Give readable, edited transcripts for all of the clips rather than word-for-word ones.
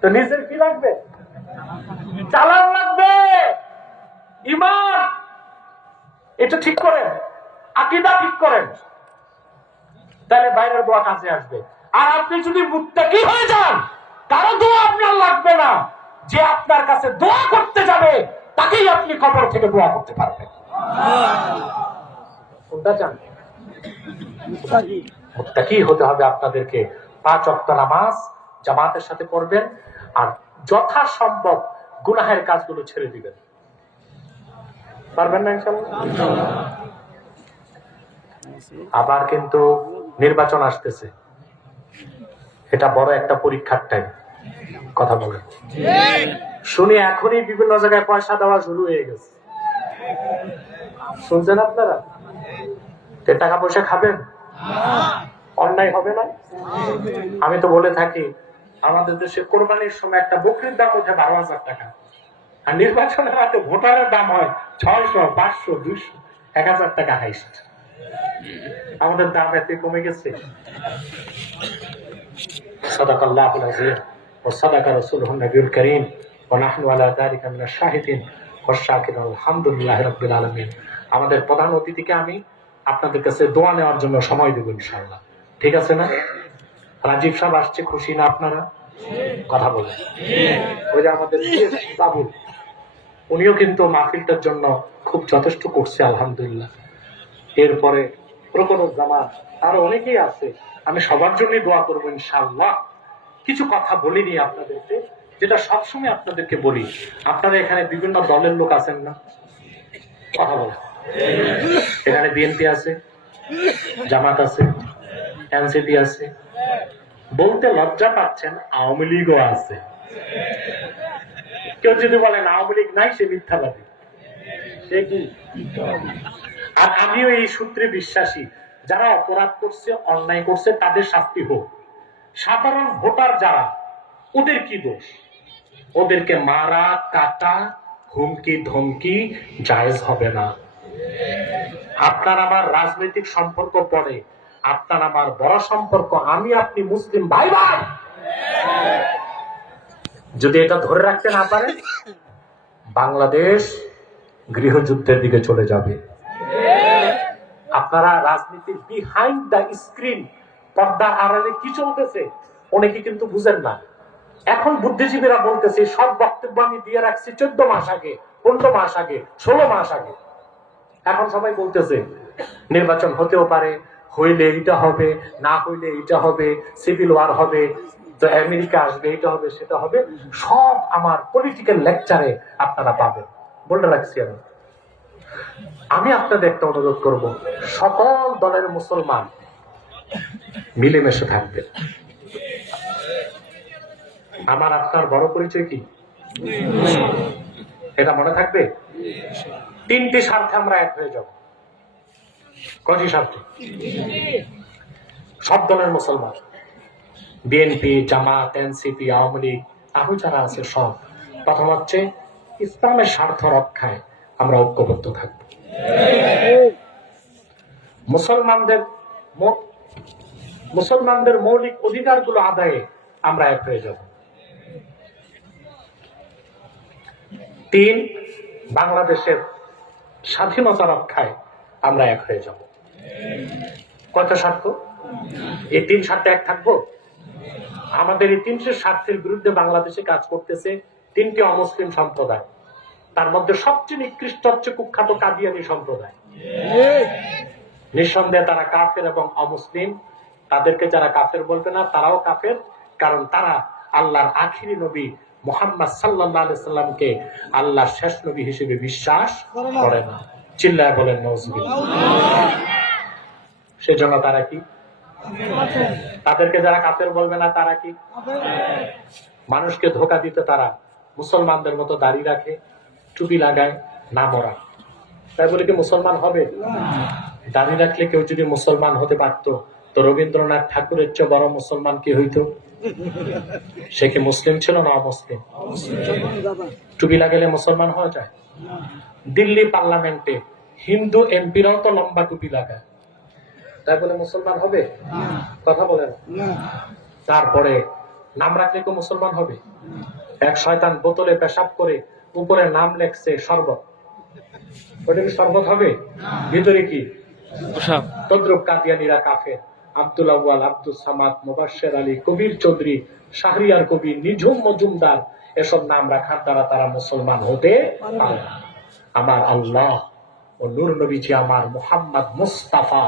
তো নিজের কি লাগবে? চালান লাগবে, ঈমান। এটা ঠিক করেন, আকীদা ঠিক করেন, তাহলে বাইরের দোয়া কাজে আসবে। আর আপনি যদি মুত্তাকি হয়ে যান, কারো দোয়া আপনার লাগবে না। যে আপনার কাছে দোয়া করতে যাবে তাকেই আপনি কবর থেকে দোয়া করতে পারবেন। কোনটা চান? মুত্তাকি হতে হবে আপনাদেরকে। 5 ওয়াক্ত নামাজ জামাতের সাথে পড়বেন, আর যথাসম্ভব গুনাহের কাজগুলো ছেড়ে দিবেন। পারবেন না ইনশাআল্লাহ? আবার কিন্তু নির্বাচন আসতেছে, এটা বড় একটা পরীক্ষার টাইম। কথা বলেন। শুনি এখনই বিভিন্ন জায়গায় পয়সা দেওয়া শুরু হয়ে গেছে, শুনছেন আপনারা? টাকা পয়সা খাবেন, অন্যায় হবে না? আমি তো বলে থাকি, আমাদের দেশে কোরবানির সময় একটা বকরির দাম উঠে 12,000 টাকা, আর নির্বাচনের হাতে ভোটারের দাম হয় 600, 500, 200, 1000 টাকা হাইস্ট। আমাদের দাম এতে কমে গেছে। সাদাকাল্লাহুল আযীম ওয়া সাদাকা রাসূলুহুন নবিয়ুল কারীম ওয়া নাহনু আলা যালিকা মিনাশ শাহিদিন ওয়াশ শাকিরিন আলহামদুলিল্লাহি রাব্বিল আলামিন। আমাদের প্রধান অতিথিকে আমি আপনাদের কাছে দোয়া নেওয়ার জন্য সময় দেব ইনশাআল্লাহ, ঠিক আছে না? রাজীব সাহেব আসছে, খুশি না আপনারা? কথা বলেন। ওই যে আমাদের বাবু, উনিও কিন্তু মাহফিলটার জন্য খুব যথেষ্ট করছে আলহামদুলিল্লাহ। এরপরে প্রকরুজ্জামান, আরো অনেকেই আছে। আমি সবার জন্যই দোয়া করবো ইনশাআল্লাহ। কিছু কথা বলিনি আপনাদেরকে, যেটা সবসময় আপনাদেরকে বলি। আপনারা এখানে বিভিন্ন দলের লোক আছেন না? কথা বলেন। এখানে বিএনপি আছে, জামাত আছে, এনসিপি আছে, বলতে লজ্জা পাচ্ছেন আওয়ামী লীগও আছে। কেউ যদি বলেন আওয়ামী লীগ নাই, সে মিথ্যাবাদী, সে কি? আর আমিও এই সূত্রে বিশ্বাসী, যারা অপরাধ করছে, অন্যায় করছে, তাদের শাস্তি হোক। সাধারণ ভোটার যারা, ওদের কি দোষ? ওদেরকে মারা, কাটা, হুমকি ধমকি জায়েজ হবে না। আপনার আমার রাজনৈতিক সম্পর্ক পড়ে, আপনার আমার বড় সম্পর্ক আমি আপনি মুসলিম ভাই ভাই। যদি এটা ধরে রাখতে না পারেন, বাংলাদেশ গৃহযুদ্ধের দিকে চলে যাবে। আপনারা রাজনীতির বিহাইন্ড দ্য স্ক্রিন, পর্দার আড়ালে কি চলতেছে অনেকে কিন্তু বুঝেন না। এখন বুদ্ধিজীবীরা বলতেছে সব বক্তব্য আমি দিয়ে রাখছি 14 মাস আগে, 15 মাস আগে, 16 মাস আগে। এখন সবাই বলতেছে নির্বাচন হতেও পারে, হইলে এটা হবে, না হইলে এটা হবে, সিভিল ওয়ার হবে, তো আমেরিকা আসবে, এটা হবে, সেটা হবে। সব আমার পলিটিক্যাল লেকচারে আপনারা পাবেন, বলে রাখছি আমি। আমি আপনাদের একটা অনুরোধ করব, সকল দলের মুসলমান মিলেমিশে থাকবেন। আমার আপনার বড় পরিচয় কি এটা মনে থাকবে? 3টি স্বার্থে আমরা এক হয়ে যাব। কয়টি স্বার্থে? সব দলের মুসলমান, বিএনপি, জামাত, এনসিপি, আওয়ামী লীগ, আরো যারা আছে সব। প্রথম হচ্ছে ইসলামের স্বার্থ রক্ষায় আমরা ঐক্যবদ্ধ থাকব। মুসলমানদের মৌলিক অধিকারগুলো আদায়ে আমরা এক হয়ে যাব। 3, বাংলাদেশের স্বাধীনতা রক্ষায় আমরা এক হয়ে যাব। কয়টা স্বার্থ? এই 3 স্বার্থে এক থাকবো। আমাদের এই 3টি স্বার্থের বিরুদ্ধে বাংলাদেশে কাজ করতেছে 3টি অমুসলিম সম্প্রদায়। তার মধ্যে সবচেয়ে নিকৃষ্ট হচ্ছে কুখ্যাত কাদিয়ানী সম্প্রদায়। নিঃসন্দেহে তারা কাফের এবং অমুসলিম। তাদেরকে যারা কাফের বলবে না, তারাও কাফের, কারণ তারা আল্লাহর আখিরি নবী মুহাম্মদ সাল্লাল্লাহু আলাইহি সাল্লামকে আল্লাহর শেষ নবী হিসেবে বিশ্বাস করে না। চিল্লায় বলেন নাউজুবিল্লাহ। সেজন্য তারা কি? তাদেরকে যারা কাফের বলবে না, তারা কি? মানুষকে ধোঁকা দিতে তারা মুসলমানদের মতো দাড়ি রাখে, টুপি লাগায়, না মরা। তাই বলে কি মুসলমান হবে? দাড়ি রাখলে কেউ যদি মুসলমান হতে পারত, তো রবীন্দ্রনাথ ঠাকুরের চেয়ে বড় মুসলমান কি হইতো? সে কি মুসলিম ছিল না অমুসলিম? টুপি লাগালে মুসলমান হওয়া যায়? দিল্লি পার্লামেন্টে হিন্দু এমপিরাও তো লম্বা টুপি লাগায়, তাই বলে মুসলমান হবে? কথা বলেন। তারপরে নাম রাখলে কেউ মুসলমান হবে? এক শয়তান বোতলে পেশাব করে উপরে নাম লেখছে শরবত, ওটা কি শরবত হবে? ভিতরে কি? তদ্রুপ কাদিয়ানীরা কাফের। আব্দুল আউয়াল, আব্দুল সামাদ, মুবাশশির আলী, কবির চৌধুরী, শাহরিয়ার কবির, নিঝুম মজুমদার, এসব নাম রাখার দ্বারা তারা মুসলমান হতে পারে না। আমার আল্লাহ ও নূর নবীজি আমার মুহাম্মদ মুস্তাফা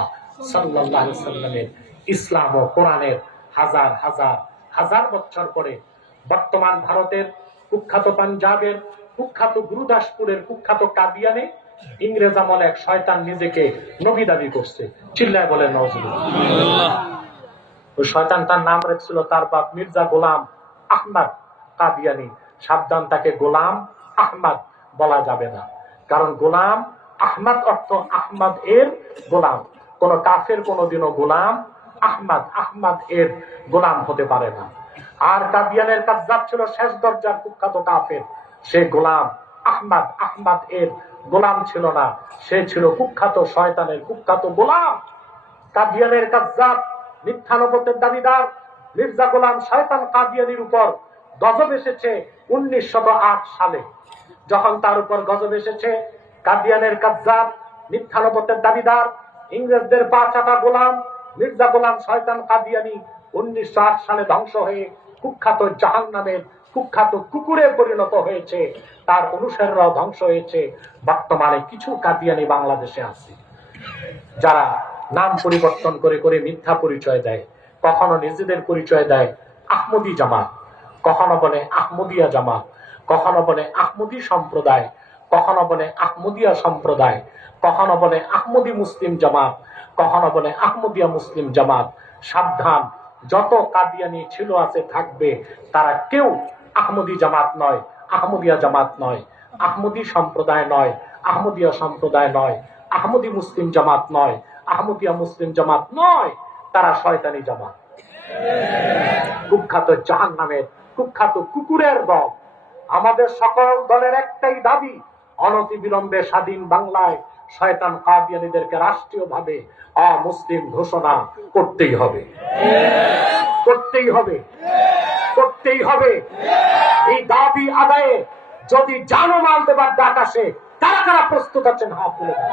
সাল্লাল্লাহু আলাইহি সাল্লামের ইসলাম ও কোরআনের হাজার হাজার হাজার বছর পরে বর্তমান ভারতের কুখ্যাত পাঞ্জাবের কুখ্যাত গুরুদাসপুরের কুখ্যাত কাদিয়ানে ইংরেজ আমলে এক শয়তান নিজেকে নবী দাবি করছে। চিল্লায় বলেন নাউজুবিল্লাহ। ওই শয়তানটার নাম রেখেছিল তার বাপ মির্জা গোলাম আহমদ কাদিয়ানী। সাবধান, তাকে গোলাম আহমদ বলা যাবে না, কারণ গোলাম আহমদ অর্থ আহমদ এর গোলাম। কোন কাফের কোনদিনও গোলাম আহমদ এর গোলাম হতে পারে না। আর কাদিয়ানের কাজ্জাব ছিল শেষ দরজার কুখ্যাত কাফের, সে গোলাম আহমদ এর গোলাম ছিল না, সে ছিল কুখ্যাত শয়তানের কুখ্যাত গোলাম। কাদিয়ানের কাজ্জাব মিথ্যানবতের দাবিদার মির্জা গোলাম শয়তান কাদিয়ানির উপর গজব এসেছে 1908 সালে। যখন তার উপর গজব এসেছে, কাদিয়ানের কাজ্জাব মিথ্যানবতের দাবিদার ইংরেজদের পা চাটা গোলাম মির্জা গোলাম শয়তান কাদিয়ানি 1908 সালে ধ্বংস হয়ে কুখ্যাত জাহান্নামের কুখ্যাত কুকুরে পরিণত হয়েছে। তার অনুসারীরাও ধ্বংস হয়েছে। বর্তমানে কিছু কাদিয়ানি বাংলাদেশে আছে, যারা নাম পরিবর্তন করে করে মিথ্যা পরিচয় দেয়। কখনো নিজেদের পরিচয় দেয় আহমদী জামাত, কখনো বলে আহমদিয়া জামাত, কখনো বলে আহমদী সম্প্রদায়, কখনো বলে আহমদিয়া সম্প্রদায়, কখনো বলে আহমদী মুসলিম জামাত, কখনো বলে আহমদিয়া মুসলিম জামাত। সাবধান, যত কাদিয়ানি ছিল আছে থাকবে, তারা কেউ আহমদী জামাত নয়, আহমদিয়া জামাত নয়, আহমদী সম্প্রদায় নয়, আহমদিয়া সম্প্রদায় নয়, আহমদী মুসলিম জামাত নয়, আহমদিয়া মুসলিম জামাত নয়, তারা শয়তানি জামাত। কুখ্যাত জাহান্নামের কুখ্যাত কুকুরের দল। আমাদের সকল দলের একটাই দাবি, অনতিবিলম্বে স্বাধীন বাংলায় শয়তান কাদিয়ানীদেরকে রাষ্ট্রীয়ভাবে অমুসলিম ঘোষণা করতেই হবে, করতেই হবে, করতেই হবে। এই দাবি আদায়ে যদি জানমাল দেবার ডাক আসে, কারা কারা প্রস্তুত আছেন হাত তুলে দেন।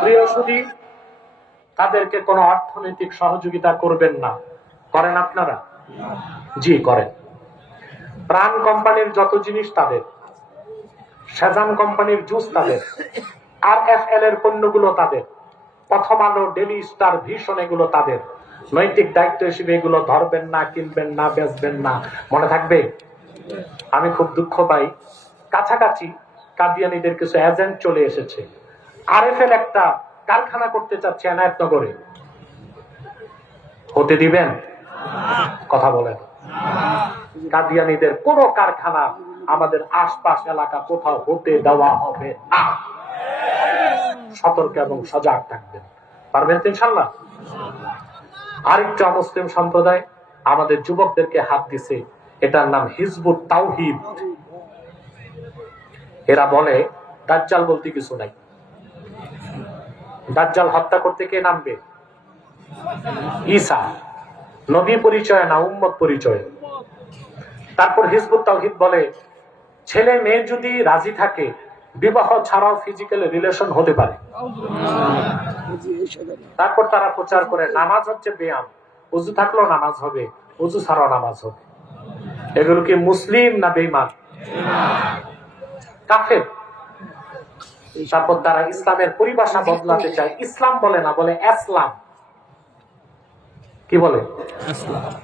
প্রিয় সুধী, তাদেরকে কোন অর্থনৈতিক সহযোগিতা করবেন না। করেন আপনারা? জি করেন। প্রাণ কোম্পানির যত জিনিস তাদের, সেজান কোম্পানির জুস তাদের, RFL এর পণ্যগুলো তাদের, প্রথম আলো, ডেলি স্টার, ভিশন এগুলো তাদের। নৈতিক দায়িত্ব হিসেবে এগুলো ধরবেন না, কিনবেন না, বেচবেন না, মনে থাকবে। আমি খুব দুঃখ পাই, কাছাকাছি কাদিয়ানীদের কিছু এজেন্ট চলে এসেছে। RFL একটা কারখানা করতে চাচ্ছে এনায়েতনগরে, হতে দিবেন? কথা বলেন। কাদিয়ানীদের কোন কারখানা আমাদের আশপাশ এলাকা কোথাও হতে দেওয়া হবে না। সতর্ক এবং সজাগ থাকবেন। পারবেন তো ইনশাআল্লাহ? আরেকটা মুসলিম সম্প্রদায় আমাদের যুবকদেরকে হাত দিছে, এটার নাম হিজবুত তাওহীদ। এরা বলে দাজ্জাল বলতে কিছু নাই। দাজ্জাল হত্যা করতে কে নামবে? ঈসা। নবী পরিচয় না, উম্মত পরিচয়। তারপর হিজবুত তাওহীদ বলে ছেলে মেয়ে যদি রাজি থাকে, বিবাহ ছাড়াও ফিজিক্যাল রিলেশন হতে পারে। তারপর তারা প্রচার করে নামাজ হচ্ছে ব্যায়াম, ওযু থাকলেও নামাজ হবে, ওযু ছাড়াও নামাজ হবে। এগুলো কি মুসলিম না বেঈমান? কাফের। তারপর তারা ইসলামের পরিভাষা বদলাতে চায়, ইসলাম বলে না, বলে ইসলাম। কি বলে?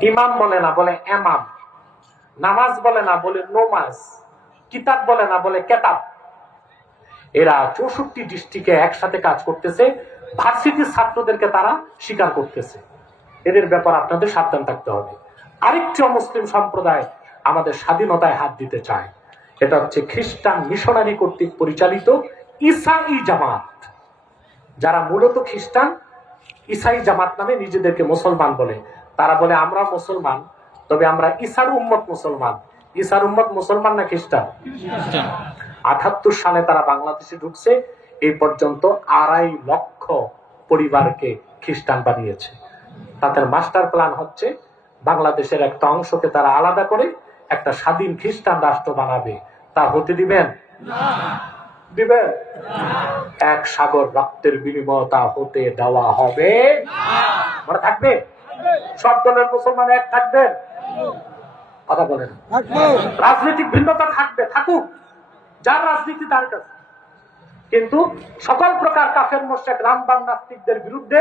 ইমাম বলে না, বলে এমাম। নামাজ বলে না, বলে নমাজ। কিতাব বলে না, বলে কেতাব। এরা 64 ডিস্ট্রিক্টে একসাথে কাজ করতেছে, ভার্সিটির ছাত্রদেরকে তারা স্বীকার করতেছে। এদের ব্যাপার আপনাদের সাবধান থাকতে হবে। আরেকটি মুসলিম সম্প্রদায় আমাদের স্বাধীনতায় হাত দিতে চায়, এটা হচ্ছে খ্রিস্টান মিশনারি কর্তৃক পরিচালিত ঈসাই জামাত। যারা মূলত খ্রিস্টান, ঈসাই জামাত নামে নিজেদেরকে মুসলমান বলে। তারা বলে আমরা মুসলমান, তবে আমরা ঈসার উম্মত মুসলমান, ঈসার উম্মত মুসলমান না খ্রিস্টান? ৭৮ সালে তারা বাংলাদেশে ঢুকছে, এই পর্যন্ত ২.৫ লক্ষ পরিবারকে খ্রিস্টান বানিয়েছে। তাদের মাস্টার প্ল্যান হচ্ছে বাংলাদেশের একটা অংশকে তারা আলাদা করে একটা স্বাধীন খ্রিস্টান রাষ্ট্র বানাবে। তা হতে দিবেন? দিবেন? এক সাগর রক্তের বিনিময়ে তা হতে দেওয়া হবে মনে থাকবে? সব দলের মুসলমান এক থাকবেন? কথা বলেন। রাজনৈতিক ভিন্নতা থাকবে, থাকুক, যার রাজনীতি তার কাছে, কিন্তু সকল প্রকার কাফের মুশরিক রামবাম নাস্তিকদের বিরুদ্ধে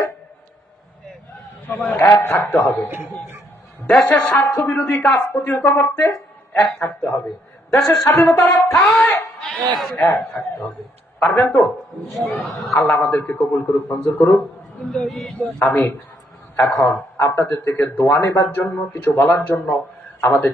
এক থাকতে হবে। দেশের স্বার্থ বিরোধী কাজ প্রতিহত করতে এক থাকতে হবে। দেশের স্বাধীনতা রক্ষায় এক থাকতে হবে। পারবেন তো? আল্লাহ আমাদেরকে কবুল করুক, মঞ্জুর করুক। আমি এখন আপনাদের থেকে দোয়া নেবার জন্য, কিছু বলার জন্য আমাদের